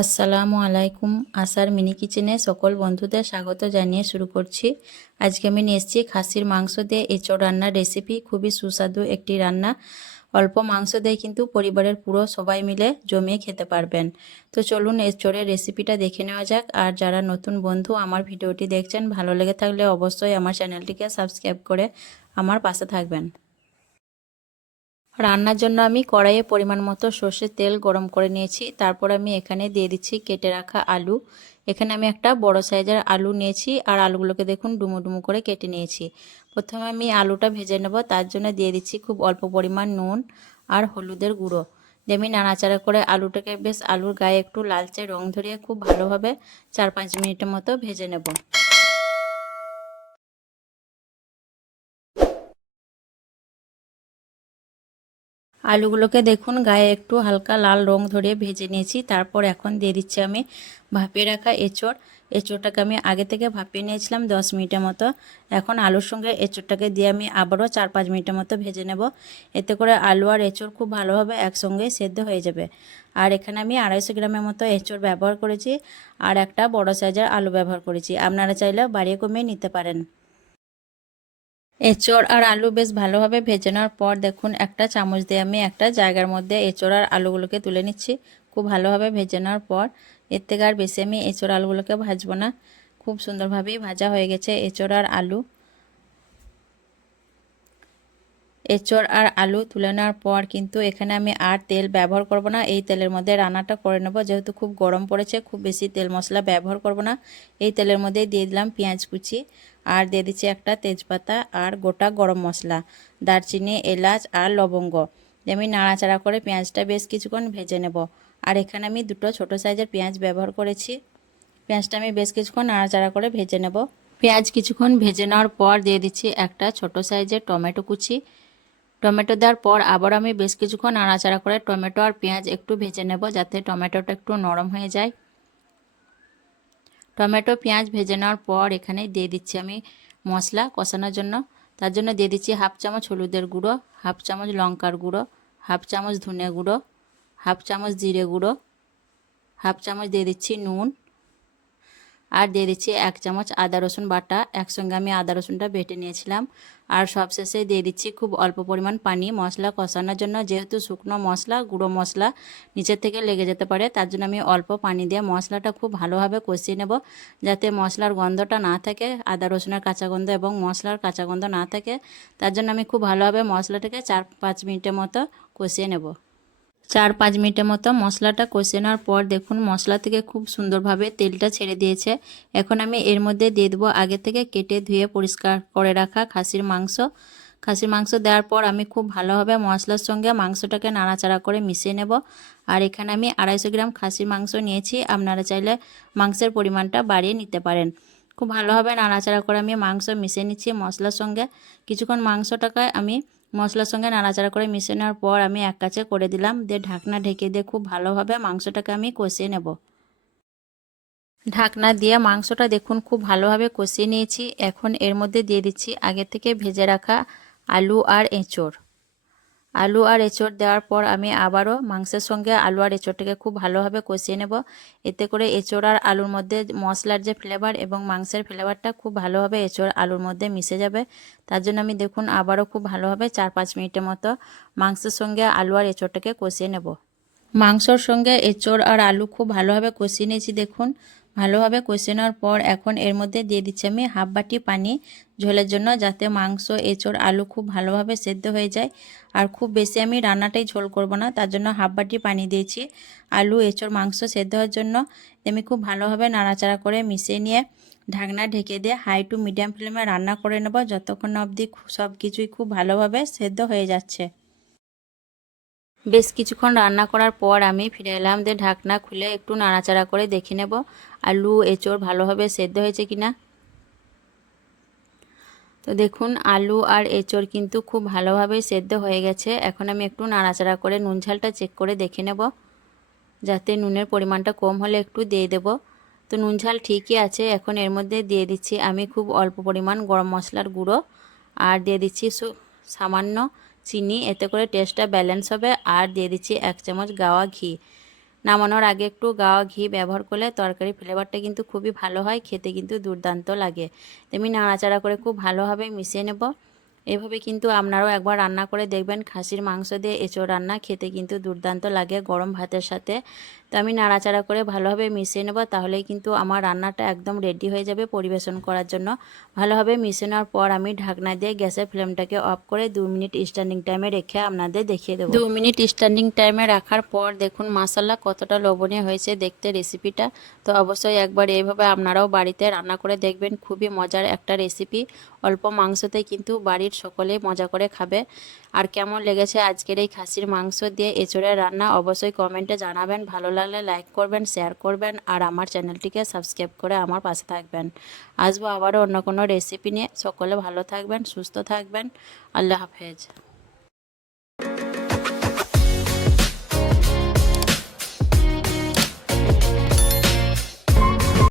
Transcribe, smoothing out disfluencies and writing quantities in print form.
আসসালামু আলাইকুম। আসার মিনি কিচেনে সকল বন্ধুদের স্বাগত জানিয়ে শুরু করছি। আজকে আমি নিয়ে এসেছি খাসির মাংস দিয়ে এঁচোড় রান্নার রেসিপি। খুবই সুস্বাদু একটি রান্না। অল্প মাংস দিয়ে কিন্তু পরিবারের পুরো সবাই মিলে জমিয়ে খেতে পারবেন। তো চলুন এঁচোড়ের রেসিপিটা দেখে নেওয়া যাক। আর যারা নতুন বন্ধু আমার ভিডিওটি দেখছেন, ভালো লেগে থাকলে অবশ্যই আমার চ্যানেলটিকে সাবস্ক্রাইব করে আমার পাশে থাকবেন। রান্নার জন্য আমি কড়াইয়ে পরিমাণ মতো সর্ষের তেল গরম করে নিয়েছি। তারপর আমি এখানে দিয়ে দিচ্ছি কেটে রাখা আলু। এখানে আমি একটা বড় সাইজের আলু নিয়েছি আর আলুগুলোকে দেখুন ডুমো ডুমো করে কেটে নিয়েছি। প্রথমে আমি আলুটা ভেজে নেব, তার জন্য দিয়ে দিচ্ছি খুব অল্প পরিমাণ নুন আর হলুদের গুঁড়ো দিয়ে আমি নাড়াচাড়া করে আলুটাকে বেশ আলুর গায়ে একটু লালচে রং ধরিয়ে খুব ভালোভাবে 4-5 মিনিটের মতো ভেজে নেব। আলুগুলোকে দেখুন গায়ে একটু হালকা লাল রং ধরিয়ে ভেজে নিয়েছি। তারপর এখন দিয়ে দিচ্ছি আমি ভাপিয়ে রাখা এঁচোড়টাকে আমি আগে থেকে ভাপিয়ে নিয়েছিলাম 10 মিনিটের মতো। এখন আলুর সঙ্গে এঁচোড়টাকে দিয়ে আমি আবারও 4-5 মিনিটের মতো ভেজে নেব। এতে করে আলু আর এঁচোড় খুব ভালোভাবে একসঙ্গে সেদ্ধ হয়ে যাবে। আর এখানে আমি 250 গ্রামের মতো এঁচোড় ব্যবহার করেছি আর একটা বড় সাইজের আলু ব্যবহার করেছি। আপনারা চাইলে বাড়িয়ে কমিয়ে নিতে পারেন। এঁচোড় আর আলু বেশ ভালোভাবে ভেজে নেওয়ার পর দেখুন একটা চামচ দিয়ে আমি একটা জায়গার মধ্যে এঁচোড় আর আলুগুলোকে তুলে নিচ্ছি। খুব ভালোভাবে ভেজে নেওয়ার পর এর থেকে আর বেশি আমি এঁচোড় আলুগুলোকে ভাজবো না। খুব সুন্দরভাবেই ভাজা হয়ে গেছে এঁচোড় আর আলু। এঁচোড় আর আলু তুলে নেওয়ার পর কিন্তু এখানে আমি আর তেল ব্যবহার করব না। এই তেলের মধ্যে রান্নাটা করে নেব। যেহেতু খুব গরম পড়েছে, খুব বেশি তেল মশলা ব্যবহার করব না। এই তেলের মধ্যেই দিয়ে দিলাম পেঁয়াজ কুচি আর দিয়ে দিচ্ছি একটা তেজপাতা আর গোটা গরম মশলা, দারচিনি, এলাচ আর লবঙ্গ। আমি নাড়াচাড়া করে পেঁয়াজটা বেশ কিছুক্ষণ ভেজে নেব। আর এখানে আমি দুটো ছোট সাইজের পেঁয়াজ ব্যবহার করেছি। পেঁয়াজটা আমি বেশ কিছুক্ষণ নাড়াচাড়া করে ভেজে নেব। পেঁয়াজ কিছুক্ষণ ভেজে নেওয়ার পর দিয়ে দিচ্ছি একটা ছোট সাইজের টমেটো কুচি। টমেটো দেওয়ার পর আবার আমি বেশ কিছুক্ষণ নাড়াচাড়া করে টমেটো আর পেঁয়াজ একটু ভেজে নেব, যাতে টমেটোটা একটু নরম হয়ে যায়। টমেটো পেঁয়াজ ভেজে নেওয়ার পর এখানে দিয়ে দিচ্ছি আমি মশলা কষানোর জন্য। তার জন্য দিয়ে দিচ্ছি হাফ চামচ হলুদের গুঁড়ো, হাফ চামচ লঙ্কার গুঁড়ো, হাফ চামচ ধনে গুঁড়ো, হাফ চামচ জিরে গুঁড়ো, হাফ চামচ দিয়ে দিচ্ছি নুন আর দিয়ে দিচ্ছি 1 চামচ আদা রসুন বাটা। একসঙ্গে আমি আদা রসুনটা বেটে নিয়েছিলাম। আর সবশেষে দিয়ে দিচ্ছি খুব অল্প পরিমাণ পানি মশলা কষানোর জন্য। যেহেতু শুকনো মশলা, গুঁড়ো মশলা নিচের থেকে লেগে যেতে পারে, তার জন্য আমি অল্প পানি দিয়ে মশলাটা খুব ভালোভাবে কষিয়ে নেব, যাতে মশলার গন্ধটা না থাকে, আদা রসুনের কাঁচা গন্ধ এবং মশলার কাঁচা গন্ধ না থাকে। তার জন্য আমি খুব ভালোভাবে মশলাটাকে 4-5 মিনিটের মতো কষিয়ে নেব। 4-5 মিনিটের মতো মশলাটা কষে নেওয়ার পর দেখুন মশলা থেকে খুব সুন্দরভাবে তেলটা ছেড়ে দিয়েছে। এখন আমি এর মধ্যে দিয়ে দেবো আগে থেকে কেটে ধুয়ে পরিষ্কার করে রাখা খাসির মাংস। খাসির মাংস দেওয়ার পর আমি খুব ভালোভাবে মশলার সঙ্গে মাংসটাকে নাড়াচাড়া করে মিশিয়ে নেব। আর এখানে আমি 250 গ্রাম খাসির মাংস নিয়েছি। আপনারা চাইলে মাংসের পরিমাণটা বাড়িয়ে নিতে পারেন। খুব ভালোভাবে নাড়াচাড়া করে আমি মাংস মিশিয়ে নিচ্ছি মশলার সঙ্গে। কিছুক্ষণ মাংসটাকে আমি মশলার সঙ্গে নাড়াচাড়া করে মিশিয়ে নেওয়ার পর আমি এক কাছে করে দিলাম, দিয়ে ঢাকনা ঢেকে দিয়ে খুব ভালোভাবে মাংসটাকে আমি কষিয়ে নেব। ঢাকনা দিয়ে মাংসটা দেখুন খুব ভালোভাবে কষিয়ে নিয়েছি। এখন এর মধ্যে দিয়ে দিচ্ছি আগে থেকে ভেজে রাখা আলু আর এঁচোড়। আলু আর এঁচোড় দেওয়ার পর আমি আবারও মাংসের সঙ্গে আলু আর এঁচোড়টাকে খুব ভালোভাবে কষিয়ে নেব। এতে করে এঁচোড় আর আলুর মধ্যে মশলার যে ফ্লেভার এবং মাংসের ফ্লেভারটা খুব ভালোভাবে এঁচোড় আলুর মধ্যে মিশে যাবে। তার জন্য আমি দেখুন আবারও খুব ভালোভাবে 4-5 মিনিটের মতো মাংসের সঙ্গে আলু আর এঁচোড়টাকে কষিয়ে নেব। মাংসর সঙ্গে এঁচোড় আর আলু খুব ভালোভাবে কষিয়ে নিয়েছি। দেখুন ভালোভাবে কষিয়ে নেওয়ার পর এখন এর মধ্যে দিয়ে দিচ্ছি আমি হাফ বাটি পানি ঝোলের জন্য, যাতে মাংস, এঁচোড়, আলু খুব ভালোভাবে সেদ্ধ হয়ে যায়। আর খুব বেশি আমি রান্নাটাই ঝোল করব না, তার জন্য হাফ বাটি পানি দিয়েছি আলু, এঁচোড়, মাংস সেদ্ধ হওয়ার জন্য। আমি খুব ভালোভাবে নাড়াচাড়া করে মিশিয়ে নিয়ে ঢাকনা ঢেকে দিয়ে হাই টু মিডিয়াম ফ্লেমে রান্না করে নেব, যতক্ষণ অবধি সব কিছুই খুব ভালোভাবে সেদ্ধ হয়ে যাচ্ছে। বেশ কিছুক্ষণ রান্না করার পর আমি ফিরে এলাম, দিয়ে ঢাকনা খুলে একটু নাড়াচাড়া করে দেখে নেব আলু, এঁচোড় ভালোভাবে সেদ্ধ হয়েছে কিনা। তো দেখুন আলু আর এঁচোড় কিন্তু খুব ভালোভাবেই সেদ্ধ হয়ে গেছে। এখন আমি একটু নাড়াচাড়া করে নুন ঝালটা চেক করে দেখে নেব, যাতে নুনের পরিমাণটা কম হলে একটু দিয়ে দেব। তো নুন ঝাল ঠিকই আছে। এখন এর মধ্যে দিয়ে দিচ্ছি আমি খুব অল্প পরিমাণ গরম মশলার গুঁড়ো আর দিয়ে দিচ্ছি সামান্য চিনি, এতে করে টেস্টটা ব্যালেন্স হবে। আর দিয়ে দিচ্ছি 1 চামচ গাওয়া ঘি। নামানোর আগে একটু গাওয়া ঘি ব্যবহার করলে তরকারি ফ্লেভারটা কিন্তু খুবই ভালো হয়, খেতে কিন্তু দুর্দান্ত লাগে। তেমনি নাড়াচাড়া করে খুব ভালোভাবে মিশিয়ে নেব। এভাবে কিন্তু আপনারাও একবার রান্না করে দেখবেন, খাসির মাংস দিয়ে এঁচোড় রান্না খেতে কিন্তু দুর্দান্ত লাগে গরম ভাতের সাথে। তো আমি নাড়াচাড়া করে ভালোভাবে মিশিয়ে নেব, তাহলেই কিন্তু আমার রান্নাটা একদম রেডি হয়ে যাবে পরিবেশন করার জন্য। ভালোভাবে মিশিয়ে নেওয়ার পর আমি ঢাকনা দিয়ে গ্যাসের ফ্লেমটাকে অফ করে 2 মিনিট স্ট্যান্ডিং টাইমে রেখে আপনাদের দেখিয়ে দেবো। 2 মিনিট স্ট্যান্ডিং টাইমে রাখার পর দেখুন মাশাআল্লাহ কতটা লোভনীয় হয়েছে দেখতে রেসিপিটা। তো অবশ্যই একবার এইভাবে আপনারাও বাড়িতে রান্না করে দেখবেন, খুবই মজার একটা রেসিপি। অল্প মাংসতেই কিন্তু বাড়ির সকলে মজা করে খাবে। আর কেমন লেগেছে আজকের এই খাসির মাংস দিয়ে এঁচোড়ের রান্না অবশ্যই কমেন্টে জানাবেন। ভালো লাগলে লাইক করবেন, শেয়ার করবেন আর আমার চ্যানেলটিকে সাবস্ক্রাইব করে আমার পাশে থাকবেন। আসবো আবারও অন্য কোনো রেসিপি নিয়ে। সকলে ভালো থাকবেন, সুস্থ থাকবেন। আল্লাহ হাফেজ।